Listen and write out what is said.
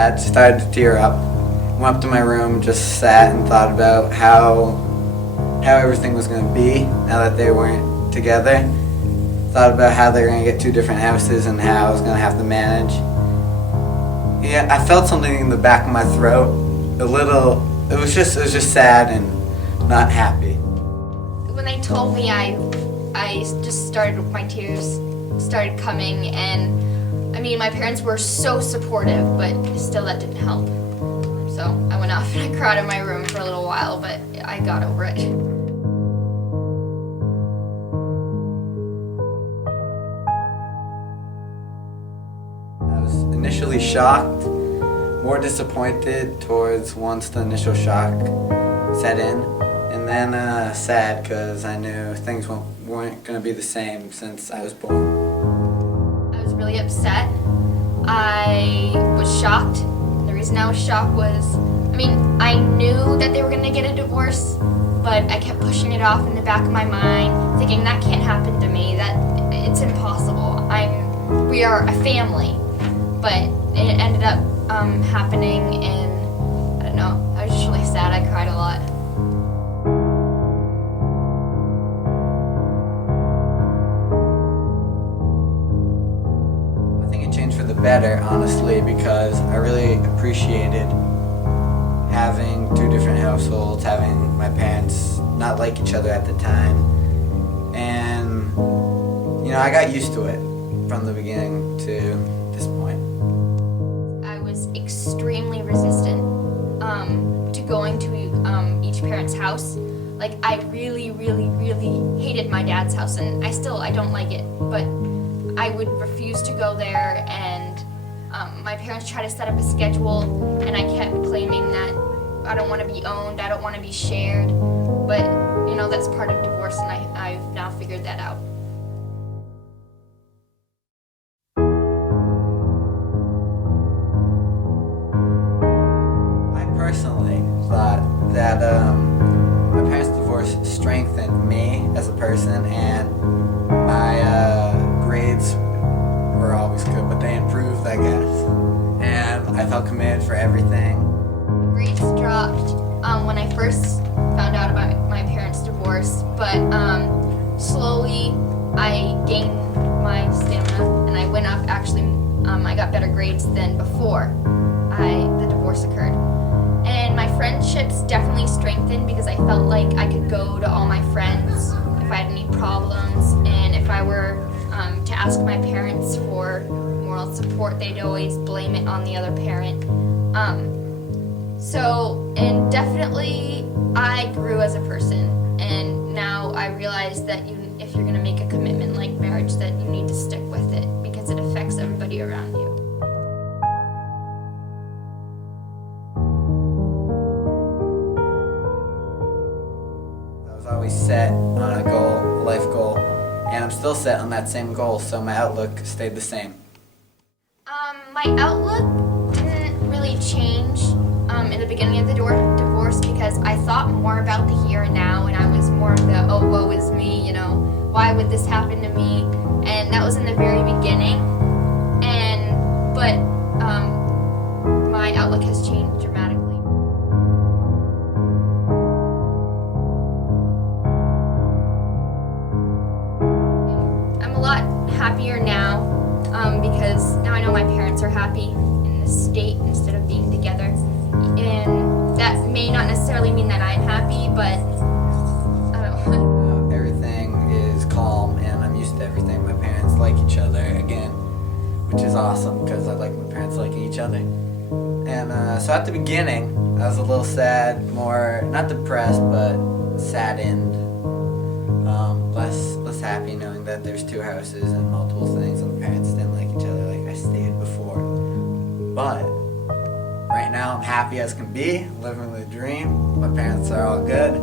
sad, started to tear up. Went up to my room, just sat and thought about how everything was going to be now that they weren't together. Thought about how they were going to get two different houses and how I was going to have to manage. Yeah, I felt something in the back of my throat. It was just sad and not happy. When they told me, I just started, my tears started coming, and I mean, my parents were so supportive, but still that didn't help. So I went off and I cried in my room for a little while, but I got over it. I was initially shocked, more disappointed towards once the initial shock set in, and then sad because I knew things weren't going to be the same since I was born. I was really upset. I was shocked. The reason I was shocked was, I mean, I knew that they were going to get a divorce, but I kept pushing it off in the back of my mind, thinking that can't happen to me, that it's impossible. We are a family. But it ended up happening, and I don't know, I was just really sad. I cried a lot. I think it changed for the better, honestly, because I really appreciated having two different households, having my parents not like each other at the time. And, you know, I got used to it from the beginning to this point. I was extremely resistant to going to each parent's house. Like, I really, really, really hated my dad's house, and I don't like it, but I would refuse to go there, and my parents tried to set up a schedule, and I kept claiming that I don't want to be owned, I don't want to be shared, but, you know, that's part of divorce, and I've now figured that out. Personally thought that my parents' divorce strengthened me as a person, and my grades were always good, but they improved, I guess, and I felt committed for everything. Grades dropped when I first found out about my parents' divorce, but slowly I gained my stamina and I went up. Actually, I got better grades than before the divorce occurred. And my friendships definitely strengthened because I felt like I could go to all my friends if I had any problems, and if I were to ask my parents for moral support, they'd always blame it on the other parent. And definitely I grew as a person, and now I realize that if you're going to make a commitment like marriage, that you need to stick with it because it affects everybody around you. Always set on a goal, a life goal, and I'm still set on that same goal, so my outlook stayed the same. My outlook didn't really change in the beginning of the divorce because I thought more about the here and now, and I was more of the, oh, woe is me, you know, why would this happen to me? And that was in the very beginning, but my outlook has changed dramatically. I'm a lot happier now because now I know my parents are happy in this state instead of being together. And that may not necessarily mean that I'm happy, but I don't know. Everything is calm and I'm used to everything. My parents like each other again, which is awesome because I like my parents liking each other. And so at the beginning, I was a little sad, more, not depressed, but saddened. Less happy knowing that there's two houses and multiple things and the parents didn't like each other like I stated before. But right now I'm happy as can be, living the dream. My parents are all good.